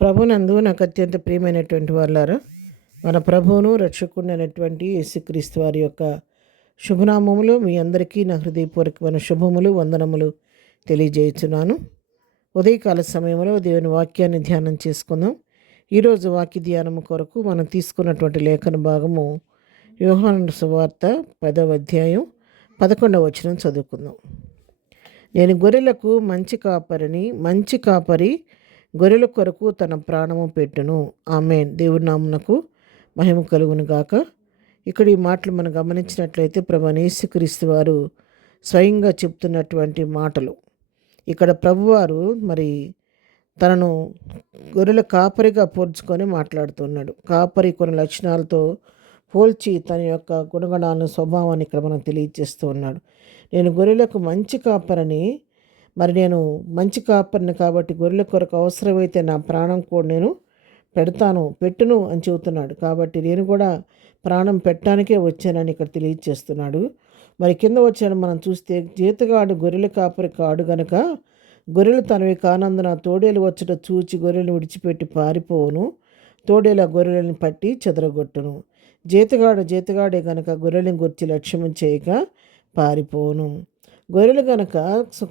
ప్రభునందు నాకు అత్యంత ప్రియమైనటువంటి వాళ్ళారా, మన ప్రభువును రక్షకుడైనటువంటి యేసుక్రీస్తు వారి యొక్క శుభనామములు మీ అందరికీ నా హృదయపూర్వకమైన శుభములు వందనములు తెలియజేయుచున్నాను. ఉదయకాల సమయంలో దేవుని వాక్యాన్ని ధ్యానం చేసుకుందాం. ఈరోజు వాక్య ధ్యానము కొరకు మనం తీసుకున్నటువంటి లేఖన భాగము యోహాను సువార్త 10వ అధ్యాయం 11వ వచనం చదువుకుందాం. నేను గొర్రెలకు మంచి కాపరిని, మంచి కాపరి గొర్రెల కొరకు తన ప్రాణము పెట్టును. ఆమేన్. దేవుని నామమునకు మహిమ కలుగును గాక. ఇక్కడ ఈ మాటలు మనం గమనించినట్లయితే ప్రభువైన యేసుక్రీస్తు వారు స్వయంగా చెప్తున్నటువంటి మాటలు. ఇక్కడ ప్రభువారు మరి తనను గొర్రెల కాపరిగా పోల్చుకొని మాట్లాడుతున్నాడు. కాపరి కొన్ని లక్షణాలతో పోల్చి తన యొక్క గుణగణాలను, స్వభావాన్ని ఇక్కడ మనం తెలియజేస్తూ ఉన్నాడు. నేను గొర్రెలకు మంచి కాపరని, మరి నేను మంచి కాపరిని కాబట్టి గొర్రెల కొరకు అవసరమైతే నా ప్రాణం కూడా నేను పెట్టును అని చెబుతున్నాడు. కాబట్టి నేను కూడా ప్రాణం పెట్టడానికే వచ్చానని ఇక్కడ తెలియజేస్తున్నాడు. మరి కింద వచ్చాను మనం చూస్తే, జీతగాడు గొర్రెల కాపరి కాడు గనక గొర్రెలు తనవి కానందున తోడేలు వచ్చట చూచి గొర్రెలను విడిచిపెట్టి పారిపోవును, తోడేల గొర్రెలను పట్టి చెదరగొట్టును. జీతగాడే గనక గొర్రెలను గుర్చి లక్ష్యం చేయక పారిపోవును. గొర్రెలు కనుక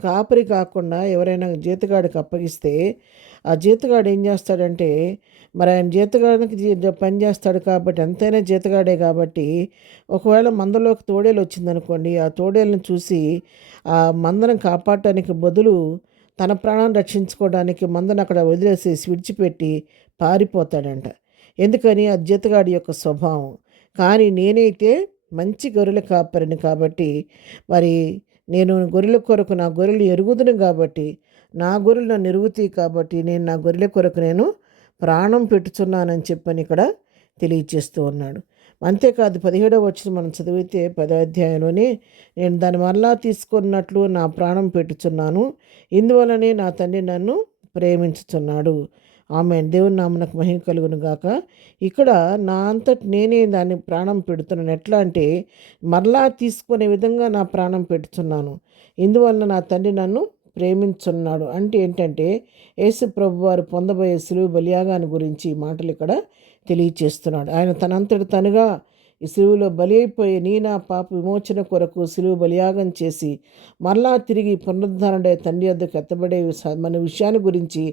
కాపరి కాకుండా ఎవరైనా జీతగాడికి అప్పగిస్తే ఆ జీతగాడు ఏం చేస్తాడంటే, మరి ఆయన జీతగాడికి పని చేస్తాడు కాబట్టి ఎంతైనా జీతగాడే కాబట్టి, ఒకవేళ మందలోకి తోడేలు వచ్చిందనుకోండి, ఆ తోడేలను చూసి ఆ మందను కాపాడటానికి బదులు తన ప్రాణాన్ని రక్షించుకోవడానికి మందను అక్కడ వదిలేసేసి విడిచిపెట్టి పారిపోతాడంట. ఎందుకని? ఆ జీతగాడి యొక్క స్వభావం. కానీ నేనైతే మంచి గొర్రెల కాపరిని కాబట్టి, మరి నేను గొర్రెల కొరకు నా గొర్రెలు ఎరుగుదును కాబట్టి, నా గొర్రెలు నన్ను ఎరుగుతాయి కాబట్టి నేను నా గొర్రెల కొరకు నేను ప్రాణం పెట్టుచున్నానని చెప్పని ఇక్కడ తెలియచేస్తూ ఉన్నాడు. అంతేకాదు 17వ వచనం మనం చదివితే 10వ అధ్యాయంలోనే, నేను దాని మరలా తీసుకున్నట్లు నా ప్రాణం పెట్టుచున్నాను, ఇందువలనే నా తండ్రి నన్ను ప్రేమించుచున్నాడు. ఆమేన్. దేవుని నామమునకు మహిమ కలుగును గాక. ఇక్కడ నా అంతటి నేనే దాన్ని ప్రాణం పెడుతున్నాను. ఎట్లా అంటే, మరలా తీసుకునే విధంగా నా ప్రాణం పెడుతున్నాను, ఇందువలన నా తండ్రి నన్ను ప్రేమించున్నాడు. అంటే ఏంటంటే, యేసు ప్రభు వారు పొందబోయే సిలువ బలియాగాన్ని గురించి ఈ మాటలు ఇక్కడ తెలియచేస్తున్నాడు. ఆయన తనంతటి తనుగా ఈ సిలువలో బలి అయిపోయి నా పాప విమోచన కొరకు సిలువ బలియాగం చేసి మరలా తిరిగి పునరుద్ధరణై తండ్రి వద్దకు ఎత్తబడే మన విషయాన్ని గురించి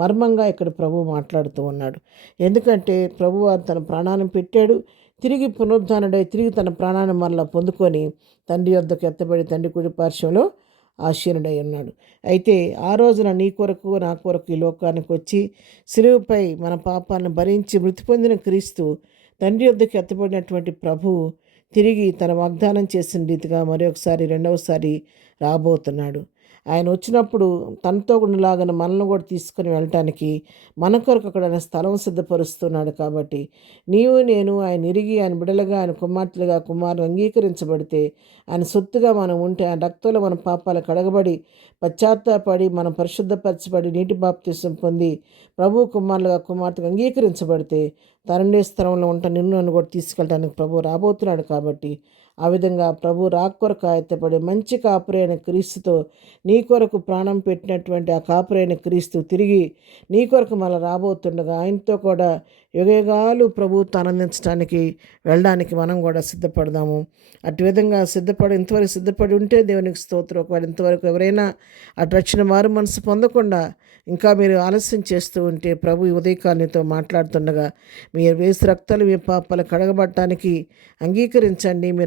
మర్మంగా ఇక్కడ ప్రభు మాట్లాడుతూ ఉన్నాడు. ఎందుకంటే ప్రభువారు తన ప్రాణాన్ని పెట్టాడు, తిరిగి పునరుద్ధరణై తిరిగి తన ప్రాణాన్ని మరలా పొందుకొని తండ్రి వద్దకు ఎత్తబడి తండ్రి కుడి పార్శ్వంలో ఆశీనుడై ఉన్నాడు. అయితే ఆ రోజున నీ కొరకు నా కొరకు ఈ లోకానికి వచ్చి సిలువపై మన పాపాలను భరించి మృతి పొందిన క్రీస్తు తండ్రి వద్దకు ఎత్తబడినటువంటి ప్రభువు తిరిగి తన వాగ్దానం చేసిన రీతిగా మరొకసారి రెండవసారి రాబోతున్నాడు. ఆయన వచ్చినప్పుడు తనతో ఉండలాగిన మనల్ని కూడా తీసుకుని వెళ్ళటానికి మన కొరకు అక్కడ ఆయన స్థలం సిద్ధపరుస్తున్నాడు. కాబట్టి నీవు నేను ఆయన ఇరిగి ఆయన బిడలుగా ఆయన కుమార్తెలుగా కుమారులు అంగీకరించబడితే, ఆయన సొత్తుగా మనం ఉంటే, ఆయన రక్తంలో మన పాపాలు కడగబడి పశ్చాత్తాపడి మనం పరిశుద్ధపరచబడి నీటి బాప్తిసం పొంది ప్రభు కుమారులుగా కుమార్తెగా అంగీకరించబడితే తరుణే స్థలంలో ఉంట నిన్ను నన్ను కూడా తీసుకెళ్ళడానికి ప్రభు రాబోతున్నాడు. కాబట్టి ఆ విధంగా ప్రభు రాకొరకు ఆయత్తపడే మంచి కాపురి అయిన క్రీస్తుతో నీ కొరకు ప్రాణం పెట్టినటువంటి ఆ కాపురి అయిన క్రీస్తు తిరిగి నీ కొరకు మళ్ళీ రాబోతుండగా ఆయనతో కూడా యుగయుగాలు ప్రభువుతో ఆనందించడానికి వెళ్ళడానికి మనం కూడా సిద్ధపడదాము. అటు విధంగా ఇంతవరకు సిద్ధపడి ఉంటే దేవునికి స్తోత్రం. ఒకవేళ ఇంతవరకు ఎవరైనా అటు రక్షణ మారు మనసు పొందకుండా ఇంకా మీరు ఆలస్యం చేస్తూ ఉంటే, ప్రభు ఉదయకాలనితో మాట్లాడుతుండగా మీ వేసి రక్తాలు మీ పాపాలు కడగబడటానికి అంగీకరించండి. మీ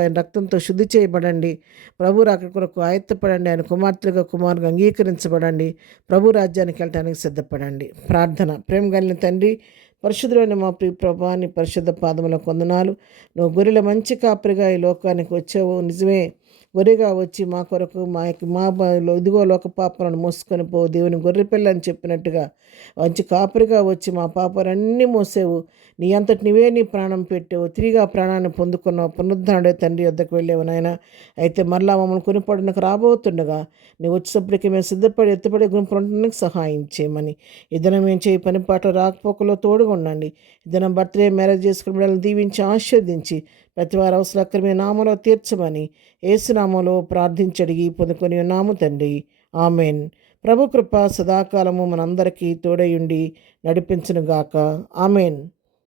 ఆయన రక్తంతో శుద్ధి చేయబడండి. ప్రభు రాక కొరకు ఆయత్తపడండి. ఆయన కుమార్తెలుగా కుమారుగా అంగీకరించబడండి. ప్రభు రాజ్యానికి వెళ్ళటానికి సిద్ధపడండి. ప్రార్థన. ప్రేమ కలిగిన తండ్రి, పరిశుద్ధులైన మా ప్రియ ప్రభా, నీ పరిశుద్ధ పాదముల వందనాలు. నువ్వు గొర్రెల మంచి కాపరిగా ఈ లోకానికి వచ్చావు, నిజమే. గొర్రెగా వచ్చి మా కొరకు మా ఇదిగో లోక పాపాలను మోసుకొని పో దేవుని గొర్రె పిల్ల అని చెప్పినట్టుగా మంచి కాపరిగా వచ్చి మా పాపాలన్నీ మోసేవు. నీ అంతటి నీవే నీ ప్రాణం పెట్టావు, తిరిగి ఆ ప్రాణాన్ని పొందుకున్నావు, పునరుద్ధరణే తండ్రి వద్దకు వెళ్ళావు నాయన. అయితే మరలా మమ్మల్ని కొనిపడడానికి రాబోతుండగా నువ్వు వచ్చేటప్పటికి మేము సిద్ధపడి ఎత్తుపడి గుంపుడానికి సహాయం చేయమని, ఈ దినం మేము చేయి పని పాటలు రాకపోకలో తోడుగా ఉండండి. ఈ దినం బర్త్డే మ్యారేజ్ చేసుకుని బిడ్డలను దీవించి ఆశీర్వదించి ప్రతి వారి అవసరం మీ నామలో తీర్చమని యేసు నామములో ప్రార్థించి అడిగి పొందుకొని ఉన్నాము తండ్రి. ఆమెన్. ప్రభు కృప సదాకాలము మనందరికీ తోడయుండి నడిపించునుగాక. ఆమెన్.